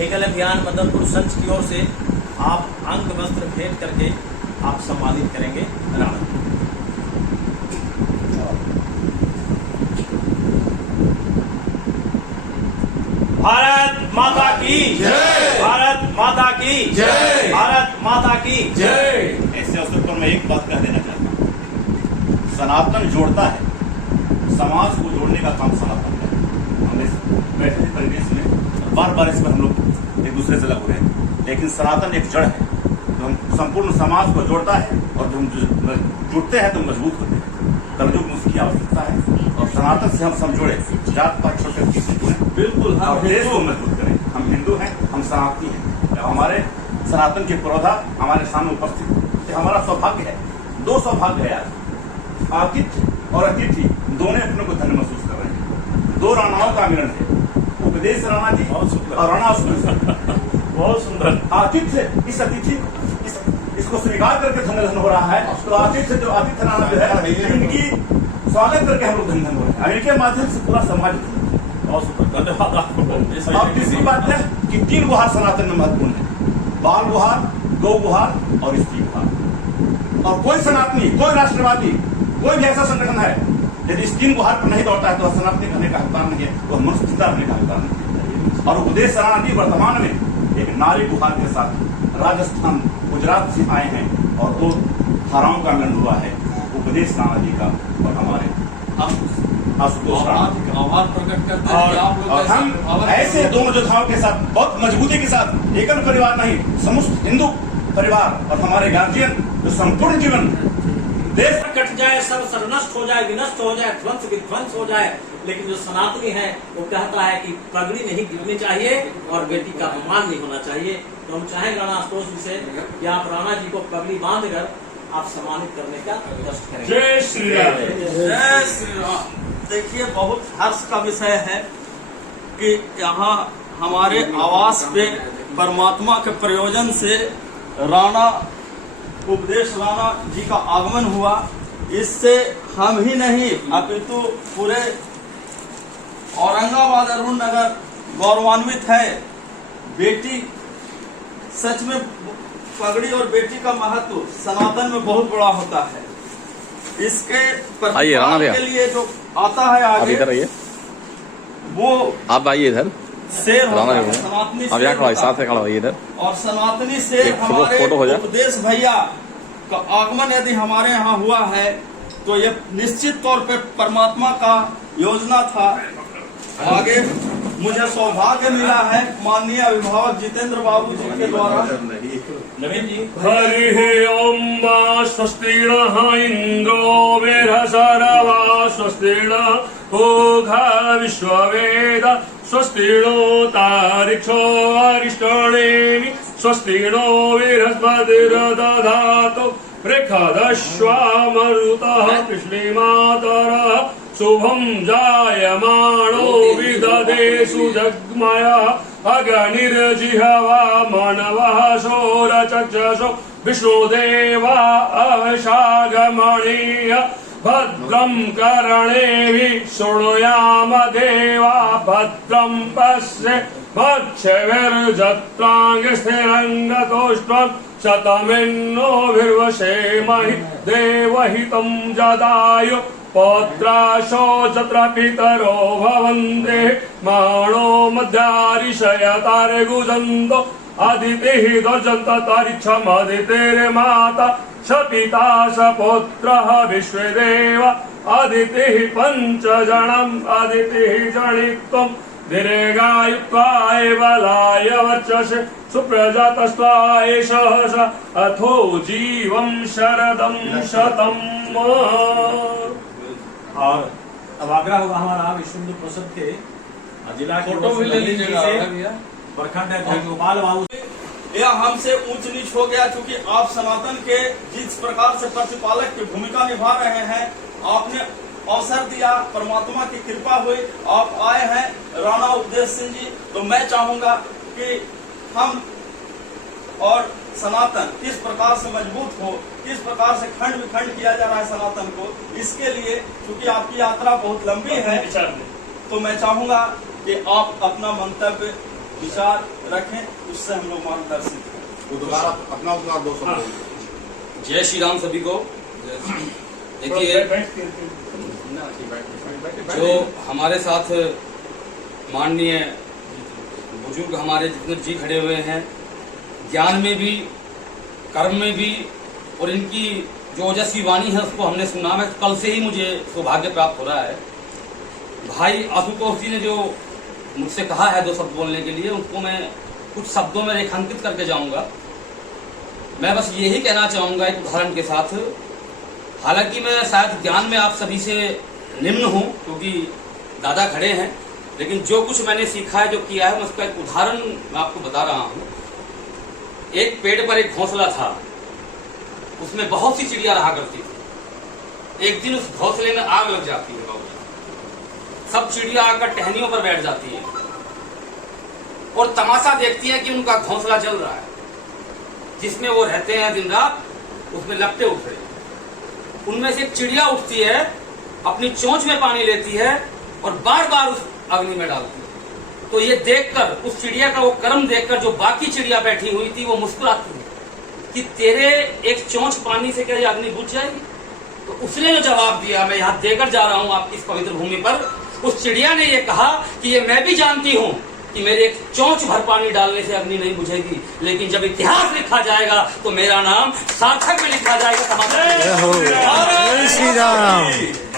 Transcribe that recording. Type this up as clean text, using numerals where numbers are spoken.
Hegel अभियान बदरपुर संच की ओर से आप अंग वस्त्र भेंट करके आप सम्मानित करेंगे राणा जी। भारत माता की जय, भारत माता की जय, भारत माता की जय। ऐसे अवसर पर मैं एक बात कह देना चाहता हूँ, सनातन जोड़ता है, समाज को जोड़ने का काम सनातन है। हम इस बैठे परिवेश में बार बार इस पर हम लोग एक दूसरे से लग रहे हैं, लेकिन सनातन एक जड़ है जो हम संपूर्ण समाज को जोड़ता है, और जो हम जुड़ते हैं तो मजबूत होते हैं। कलयुग में उसकी आवश्यकता है, और सनातन से हम समझोड़े, जात पात छोटे चीजें जुड़े, बिल्कुल और देश को मजबूत करें। हम हिंदू हैं, हम सनातनी हैं। जब हमारे सनातन के पुरोधा हमारे सामने उपस्थित, ये हमारा सौभाग्य है। दो सौभाग्य है यार, आतिथ्य और अतिथि दोनों अपने को धन्य महसूस कर रहे हैं। दो राणाओं का मिलन है, उपदेश राणा जी और राणा बहुत सुंदर। आतिथ्य इस अतिथि इसको स्वीकार करके धन्य धन हो रहा है, तो आतिथ्य जो आतिथ्य राणा जो है इनकी स्वागत करके हम लोग धन्य धन हो रहे हैं। इनके माध्यम से पूरा समाज बहुत सुंदर, धन्यवाद आपको। अब तीसरी बात है कि 3 गुहार सनातन में महत्वपूर्ण है, बाल गुहार, गौ गुहार और स्त्री गुहार। और कोई सनातनी, कोई राष्ट्रवादी, कोई भी ऐसा संगठन है यदि इस 3 गुहार पर नहीं दौड़ता है तो सनातनी करने का हकदार नहीं है, वह मनुष्य करने का हकदार नहीं है। और उपदेश राणा जी वर्तमान में एक नारी गुहार के साथ राजस्थान गुजरात से आए हैं, और 2 धाराओं का मिलन हुआ है, उपदेश राणा जी का और हमारे आशुतोष राणा जी का। आभार प्रकट करते हैं आप लोग। और हम ऐसे दोनों योद्धाओं के साथ बहुत मजबूती के साथ, एकल परिवार नहीं, समस्त हिंदू परिवार और हमारे गार्जियन जो संपूर्ण जीवन देश कट जाए, सब नष्ट हो जाए, विनष्ट हो जाए, ध्वंस विध्वंस हो जाए, लेकिन जो सनातनी है वो कहता है कि पगड़ी नहीं गिरनी चाहिए और बेटी का अपमान नहीं होना चाहिए। तो हम चाहेंगे राणा आशुतोष जी से कि आप राणा जी को पगड़ी बांध कर आप सम्मानित करने का कष्ट करें। जय श्री राम, जय श्री राम। देखिए, बहुत हर्ष का विषय है कि यहाँ हमारे आवास पे परमात्मा के प्रयोजन से राणा उपदेश राणा जी का आगमन हुआ। इससे हम ही नहीं अपितु पूरे औरंगाबाद अरुण नगर गौरवान्वित है। बेटी सच में पगड़ी और बेटी का महत्व सनातन में बहुत बड़ा होता है। इसके प्रतिपादन के लिए जो आता है आगे, इधर आइए, वो आप आइए इधर, शेर होता है, सनातनी अब यहाँ खड़ा साथ में खड़ा होइए इधर। और सनातनी शेर हमारे फोटो हो जाए। उपदेश भैया का आगमन यदि हमारे यहाँ हुआ है तो ये निश्चित तौर पे परमात्मा का योजना था। आगे मुझे सौभाग्य मिला है माननीय अभिभावक जितेंद्र बाबू जी के द्वारा। नवीन जी। हरि ओम स्वस्ति नः इंद्रो मेघसर्वा स्वस्ति नः ओघा विश्ववेद स्वस्ति नो तारिक्षो अरिष्टनेमि स्वस्ति नो बृहस्पतिर्दधातु बृहदश्वामरुतः कृष्णीमातरः शुभं जायमानो विदधेषु जग्मयः अग्निर्जिह्वा मानवः शौरचक्षुषो विष्णुदेवा अवशागमणीय भद्रं कर्णेभिः शृणुयाम देवा भद्रं पश्ये भक्षभिर्जत्राङ्गस्थिरङ्गतोष्ट्वं शतमिन्नो विर्वशेमहि देवहितं जदायु पौत्राशो जत्र पितरो भवन्ते माणो मध्यारिषयतार्गुजन्तो अदितिः दर्जन्ततारिच्छमदितिर्माता स पिता स पौत्रः विश्वदेव अदितिः पञ्चजनम् अदितिः जनित्वं दीर्घायुत्वाय बलाय वर्चसे सुप्रजातस्त्वाय सहस अथो जीवं शरदं शतम्। और अब आग्रह होगा हमारा विश्व हिंदू परिषद के जिला के फोटो भी ले लीजिएगा प्रखंड अध्यक्ष गोपाल बाबू। यह हमसे ऊंच नीच हो गया, क्योंकि आप सनातन के जिस प्रकार से प्रतिपालक की भूमिका निभा रहे हैं, आपने अवसर दिया, परमात्मा की कृपा हुई, आप आए हैं राणा उपदेश सिंह जी। तो मैं चाहूंगा कि हम और सनातन किस प्रकार से मजबूत हो, किस प्रकार से खंड विखंड किया जा रहा है सनातन को, इसके लिए क्योंकि आपकी यात्रा बहुत लंबी है, तो मैं चाहूंगा कि आप अपना मंतव्य विचार रखें, उससे हम लोग मार्गदर्शित हैं। वो दोबारा अपना उतना 200 हाँ। जय श्री राम सभी को। देखिए, जो हमारे साथ माननीय बुजुर्ग हमारे जितने जी खड़े हुए हैं, ज्ञान में भी, कर्म में भी, और इनकी जो ओजस्वी वाणी है उसको हमने सुना। मैं कल से ही मुझे सौभाग्य प्राप्त हो रहा है। भाई आशुतोष जी ने जो मुझसे कहा है 2 शब्द बोलने के लिए, उनको मैं कुछ शब्दों में रेखांकित करके जाऊंगा। मैं बस यही कहना चाहूंगा एक उदाहरण के साथ। हालांकि मैं शायद ज्ञान में आप सभी से निम्न हूं, क्योंकि दादा खड़े हैं, लेकिन जो कुछ मैंने सीखा है, जो किया है, मैं उसका एक उदाहरण मैं आपको बता रहा हूं। एक पेड़ पर एक घोंसला था, उसमें बहुत सी चिड़िया रहा करती थी। एक दिन उस घोंसले में आग लग जाती है, सब चिड़िया आकर टहनियों पर बैठ जाती है और तमाशा देखती है कि उनका घोंसला जल रहा है, जिसमें वो रहते हैं दिन रात, उसमें लपटे उठ रहे हैं। उनमें से एक चिड़िया उठती है, अपनी चोंच में पानी लेती है और बार बार उस अग्नि में डालती है। तो ये देखकर, उस चिड़िया का वो कर्म देखकर, जो बाकी चिड़िया बैठी हुई थी वो मुस्कुराती है कि तेरे एक चोंच पानी से क्या ये अग्नि बुझ जाएगी? तो उसने जो जवाब दिया, मैं यहाँ देकर जा रहा हूँ आपकी इस पवित्र भूमि पर, उस चिड़िया ने ये कहा कि ये मैं भी जानती हूँ कि मेरे एक चोंच भर पानी डालने से अग्नि नहीं बुझेगी, लेकिन जब इतिहास लिखा जाएगा तो मेरा नाम सार्थक में लिखा जाएगा। जय श्री राम।